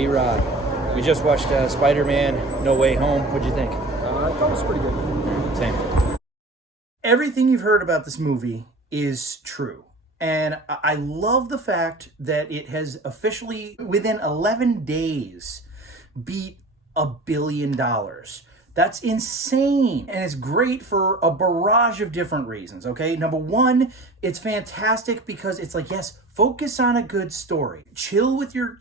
G-Rod, we just watched Spider-Man No Way Home. What'd you think? I thought it was pretty good. Same. Everything you've heard about this movie is true. And I love the fact that it has officially, within 11 days, beat $1 billion. That's insane. And it's great for a barrage of different reasons, okay? Number one, it's fantastic because it's like, yes, focus on a good story. Chill with your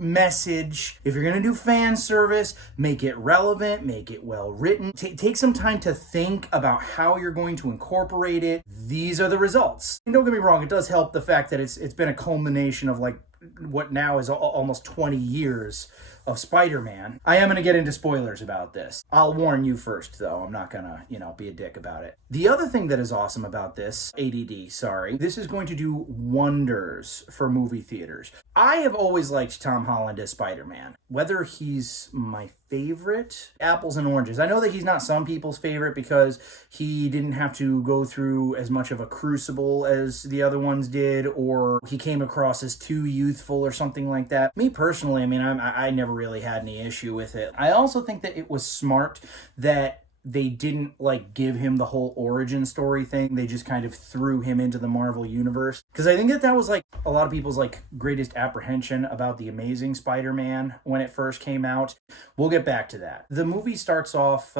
message. If you're going to do fan service, make it relevant, make it well written. Take some time to think about how you're going to incorporate it. These are the results. And don't get me wrong, it does help the fact that it's been a culmination of like what now is almost 20 years of Spider-Man. I am going to get into spoilers about this. I'll warn you first, though. I'm not going to, be a dick about it. The other thing that is awesome about this, this is going to do wonders for movie theaters. I have always liked Tom Holland as Spider-Man. Whether he's my favorite, apples and oranges. I know that he's not some people's favorite because he didn't have to go through as much of a crucible as the other ones did, or he came across as too youthful or something like that. Me personally, I never really had any issue with it. I also think that it was smart that they didn't give him the whole origin story thing. They just kind of threw him into the Marvel universe. Because I think that was a lot of people's greatest apprehension about the Amazing Spider-Man when it first came out. We'll get back to that. The movie starts off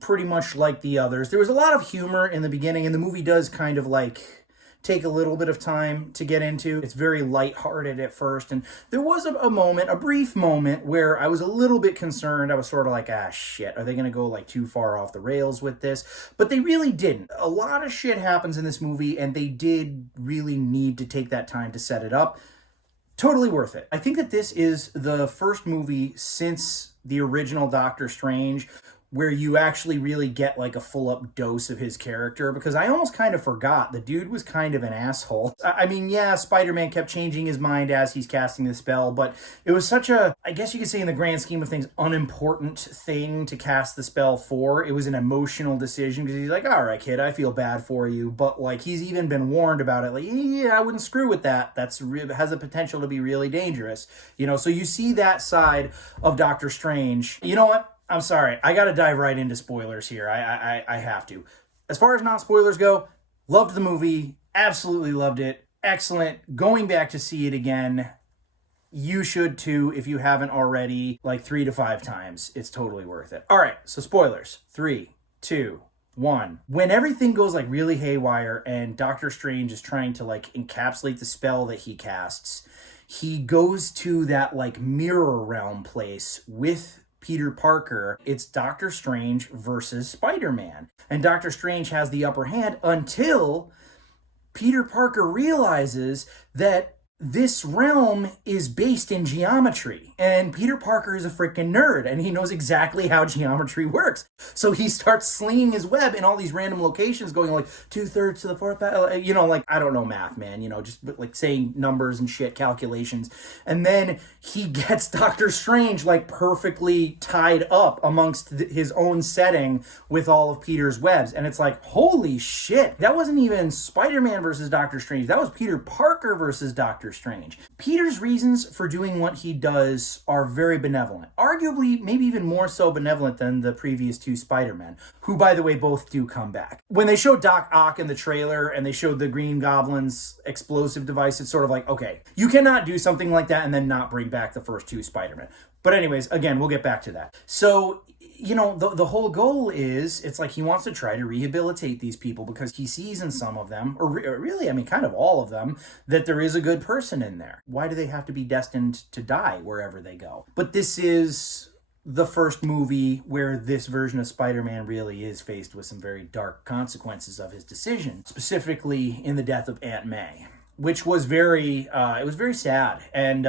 pretty much like the others. There was a lot of humor in the beginning, and the movie does kind of take a little bit of time to get into. It's very lighthearted at first, and there was a brief moment where I was a little bit concerned. I was sort of shit, are they gonna go too far off the rails with this? But they really didn't. A lot of shit happens in this movie, and they did really need to take that time to set it up. Totally worth it. I think that this is the first movie since the original Doctor Strange where you actually really get a full-up dose of his character, because I almost kind of forgot the dude was kind of an asshole. Yeah, Spider-Man kept changing his mind as he's casting the spell, but it was such a, I guess you could say in the grand scheme of things, unimportant thing to cast the spell for. It was an emotional decision because he's like, all right, kid, I feel bad for you, but he's even been warned about it. Yeah, I wouldn't screw with that. Has the potential to be really dangerous. So you see that side of Doctor Strange. You know what? I'm sorry, I gotta dive right into spoilers here. I have to. As far as not spoilers go, loved the movie, absolutely loved it, excellent. Going back to see it again, you should too if you haven't already, 3 to 5 times. It's totally worth it. All right, so spoilers. 3, 2, 1. When everything goes really haywire and Doctor Strange is trying to encapsulate the spell that he casts, he goes to that mirror realm place with Peter Parker. It's Doctor Strange versus Spider-Man. And Doctor Strange has the upper hand until Peter Parker realizes that this realm is based in geometry. And Peter Parker is a freaking nerd, and he knows exactly how geometry works. So he starts slinging his web in all these random locations, going 2/3 to the 4th, I don't know math, man, just saying numbers and shit, calculations. And then he gets Doctor Strange perfectly tied up amongst his own setting with all of Peter's webs. And it's holy shit, that wasn't even Spider-Man versus Doctor Strange. That was Peter Parker versus Doctor Strange. Peter's reasons for doing what he does are very benevolent. Arguably, maybe even more so benevolent than the previous 2 Spider-Men, who, by the way, both do come back. When they showed Doc Ock in the trailer and they showed the Green Goblin's explosive device, it's sort of okay, you cannot do something like that and then not bring back the first 2 Spider-Men. But anyways, again, we'll get back to that. So, the whole goal is, it's he wants to try to rehabilitate these people because he sees in some of them, or really, kind of all of them, that there is a good person in there. Why do they have to be destined to die wherever they go? But this is the first movie where this version of Spider-Man really is faced with some very dark consequences of his decision, specifically in the death of Aunt May, which was very sad and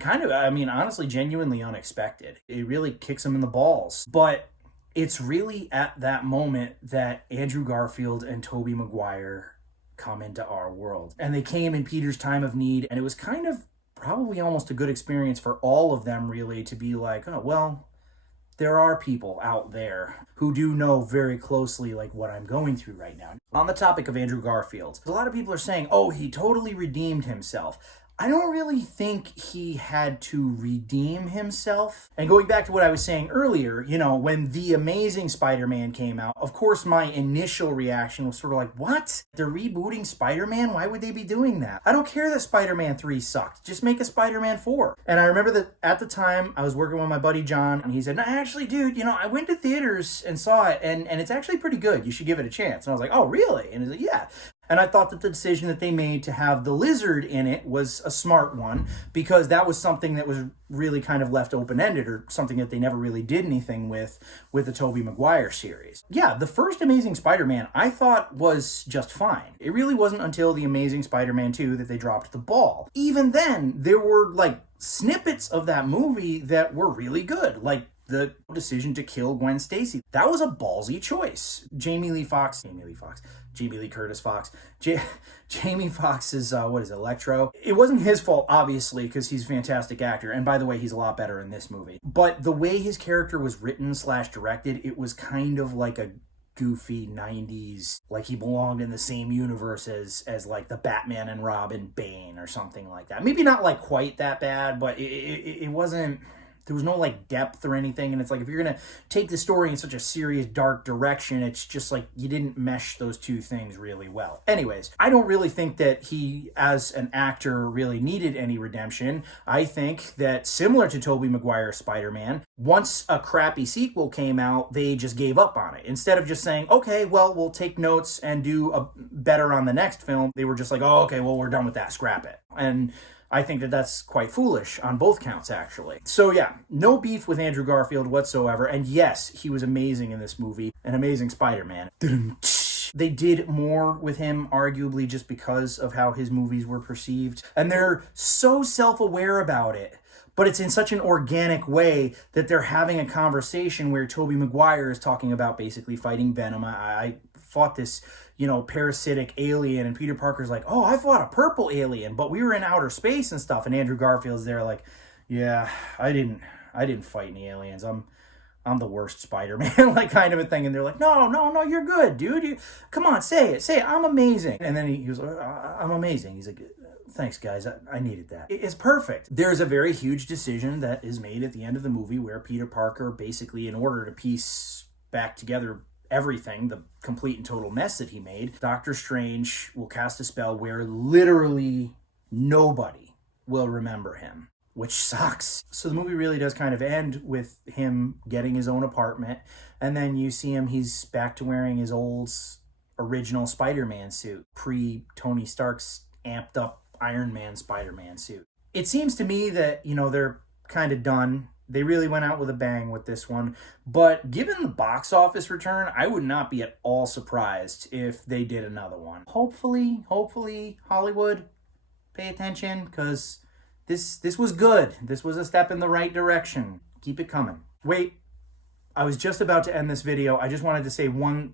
kind of, honestly, genuinely unexpected. It really kicks him in the balls. But it's really at that moment that Andrew Garfield and Tobey Maguire come into our world. And they came in Peter's time of need, and it was kind of probably almost a good experience for all of them, really, to be oh, well, there are people out there who do know very closely what I'm going through right now. On the topic of Andrew Garfield, a lot of people are saying, oh, he totally redeemed himself. I don't really think he had to redeem himself. And going back to what I was saying earlier, you know, when The Amazing Spider-Man came out, of course my initial reaction was sort of like, what? They're rebooting Spider-Man? Why would they be doing that? I don't care that Spider-Man 3 sucked. Just make a Spider-Man 4. And I remember that at the time I was working with my buddy John, and he said, no, actually, dude, you know, I went to theaters and saw it, and it's actually pretty good. You should give it a chance. And I was like, oh, really? And he's like, yeah. And I thought that the decision that they made to have the lizard in it was a smart one, because that was something that was really kind of left open-ended, or something that they never really did anything with the Tobey Maguire series. Yeah, the first Amazing Spider-Man I thought was just fine. It really wasn't until The Amazing Spider-Man 2 that they dropped the ball. Even then, there were like snippets of that movie that were really good, like the decision to kill Gwen Stacy. That was a ballsy choice. Jamie Lee Curtis Fox. Jamie Foxx's, Electro. It wasn't his fault, obviously, because he's a fantastic actor. And by the way, he's a lot better in this movie. But the way his character was written / directed, it was kind of like a goofy 90s, like he belonged in the same universe as like the Batman and Robin Bane or something like that. Maybe not like quite that bad, but it wasn't... There was no like depth or anything, and it's like if you're gonna take the story in such a serious, dark direction, it's just like you didn't mesh those two things really well. Anyways, I don't really think that he, as an actor, really needed any redemption. I think that, similar to Tobey Maguire's Spider-Man, once a crappy sequel came out, they just gave up on it. Instead of just saying, okay, well, we'll take notes and do a better on the next film, they were just like, oh, okay, well, we're done with that, scrap it. And I think that that's quite foolish on both counts, actually. So yeah, no beef with Andrew Garfield whatsoever. And yes, he was amazing in this movie, an Amazing Spider-Man. They did more with him, arguably just because of how his movies were perceived. And they're so self-aware about it, but it's in such an organic way that they're having a conversation where Tobey Maguire is talking about basically fighting Venom. I fought this, you know, parasitic alien, and Peter Parker's like, oh, I fought a purple alien, but we were in outer space and stuff. And Andrew Garfield's there like, yeah, I didn't fight any aliens. I'm the worst Spider-Man, like kind of a thing. And they're like, no, you're good, dude. Come on, say it, I'm amazing. And then he was like, I'm amazing. He's like, thanks, guys. I needed that. It's perfect. There's a very huge decision that is made at the end of the movie where Peter Parker, basically, in order to piece back together everything, the complete and total mess that he made, Doctor Strange will cast a spell where literally nobody will remember him, which sucks. So the movie really does kind of end with him getting his own apartment, and then you see him, he's back to wearing his old original Spider-Man suit, pre-Tony Stark's amped up Iron Man Spider-Man suit. It seems to me that, you know, they're kind of done. They really went out with a bang with this one. But given the box office return, I would not be at all surprised if they did another one. Hopefully, Hollywood, pay attention, because this was good. This was a step in the right direction. Keep it coming. Wait, I was just about to end this video. I just wanted to say one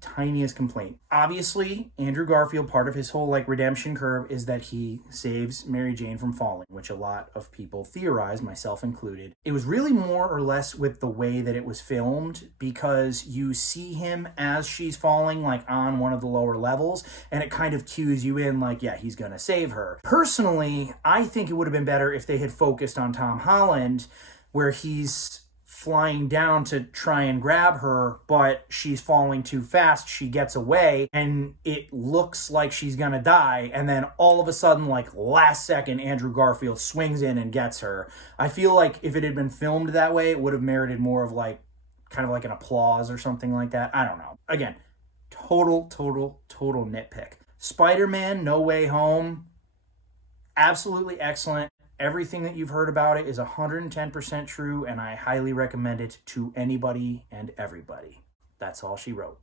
tiniest complaint. Obviously, Andrew Garfield, part of his whole like redemption curve is that he saves Mary Jane from falling, which a lot of people theorize, myself included. It was really more or less with the way that it was filmed, because you see him as she's falling like on one of the lower levels, and it kind of cues you in like, yeah, he's gonna save her. Personally, I think it would have been better if they had focused on Tom Holland, where he's flying down to try and grab her, but she's falling too fast. She gets away, and it looks like she's gonna die. And then all of a sudden, like last second, Andrew Garfield swings in and gets her. I feel like if it had been filmed that way, it would have merited more of like, kind of like an applause or something like that. I don't know. Again, total nitpick. Spider-Man No Way Home, absolutely excellent. Everything that you've heard about it is 110% true, and I highly recommend it to anybody and everybody. That's all she wrote.